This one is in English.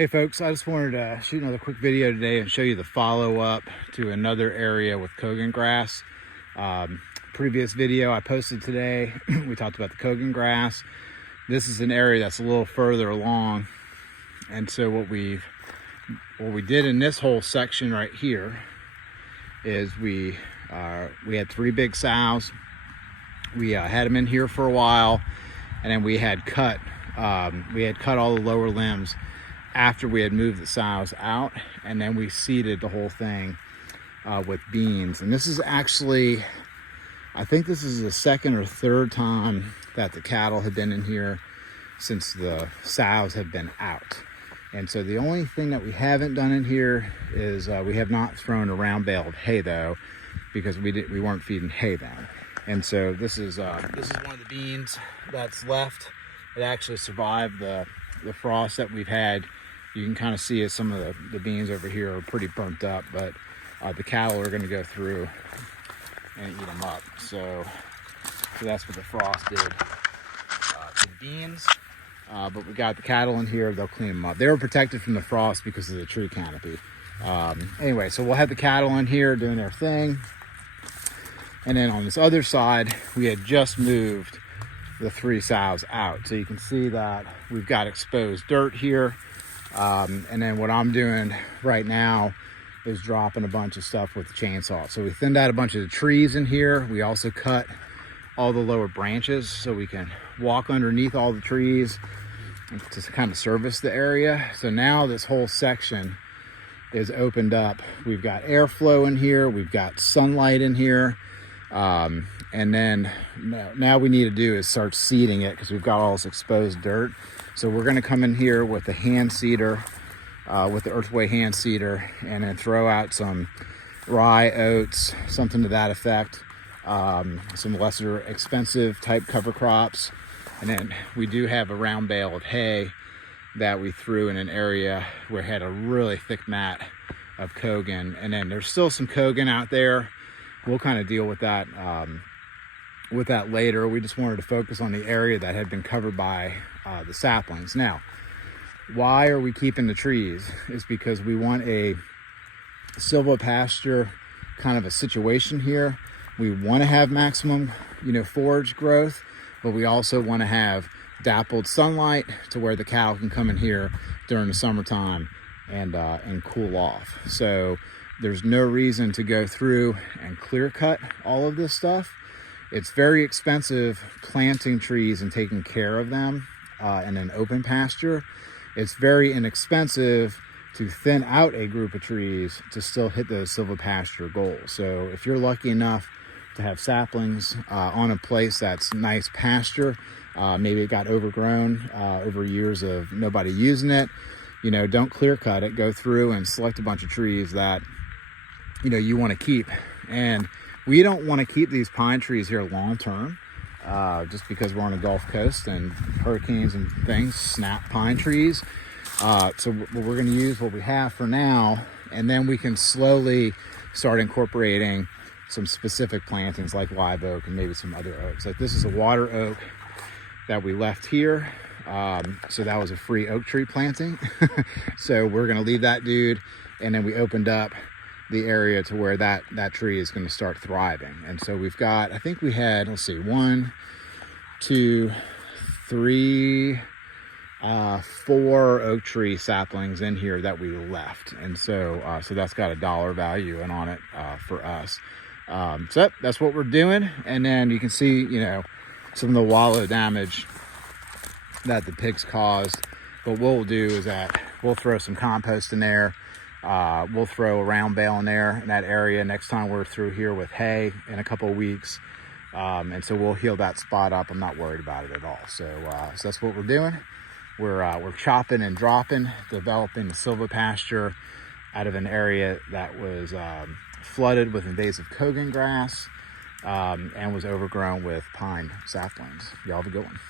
Hey folks, I just wanted to shoot another quick video today and show you the follow-up to another area with Cogon grass. Previous video I posted today, we talked about the Cogon grass. This is an area that's a little further along, and so what we did in this whole section right here is we had 3 big sows. We had them in here for a while, and then we had cut all the lower limbs after we had moved the sows out, and then we seeded the whole thing with beans. And this is actually, I think this is the second or third time that the cattle have been in here since the sows have been out. And so the only thing that we haven't done in here is we have not thrown a round bale of hay though, because we weren't feeding hay then. And so this is one of the beans that's left. It actually survived the frost that we've had. You can kind of see it, some of the beans over here are pretty burnt up, but the cattle are going to go through and eat them up. So that's what the frost did to the beans. But we got the cattle in here, they'll clean them up. They were protected from the frost because of the tree canopy. Anyway, so we'll have the cattle in here doing their thing. And then on this other side, we had just moved the 3 sows out. So you can see that we've got exposed dirt here. And then what I'm doing right now is dropping a bunch of stuff with the chainsaw. So we thinned out a bunch of the trees in here. We also cut all the lower branches so we can walk underneath all the trees to kind of service the area. So now this whole section is opened up. We've got airflow in here. We've got sunlight in here. And then now we need to do is start seeding it because we've got all this exposed dirt. So we're going to come in here with the hand seeder, with the Earthway hand seeder, and then throw out some rye, oats, something to that effect, some lesser expensive type cover crops. And then we do have a round bale of hay that we threw in an area where it had a really thick mat of Cogon. And then there's still some Cogon out there. We'll kind of deal with that later. We just wanted to focus on the area that had been covered by the saplings. Now, why are we keeping the trees? Is because we want a silvopasture kind of a situation here. We want to have maximum, forage growth, but we also want to have dappled sunlight to where the cow can come in here during the summertime and cool off. So there's no reason to go through and clear cut all of this stuff. It's very expensive planting trees and taking care of them in an open pasture. It's very inexpensive to thin out a group of trees to still hit those silvopasture goals. So if you're lucky enough to have saplings on a place that's nice pasture, maybe it got overgrown over years of nobody using it, don't clear cut it. Go through and select a bunch of trees that you want to keep. And we don't want to keep these pine trees here long term, just because we're on the Gulf Coast and hurricanes and things snap pine trees. So we're going to use what we have for now, and then we can slowly start incorporating some specific plantings like live oak and maybe some other oaks. Like this is a water oak that we left here. So that was a free oak tree planting. So we're going to leave that dude, and then we opened up the area to where that tree is going to start thriving. And so we've got, I think we had, let's see, 1, 2, 3, 4 oak tree saplings in here that we left. And so so that's got a dollar value on it for us. So that's what we're doing. And then you can see, some of the wallow damage that the pigs caused. But what we'll do is that we'll throw some compost in there. We'll throw a round bale in there in that area next time we're through here with hay in a couple of weeks. And so we'll heal that spot up. I'm not worried about it at all. So that's what we're doing. We're chopping and dropping, developing the silvopasture out of an area that was flooded with invasive Cogon grass and was overgrown with pine saplings. Y'all have a good one.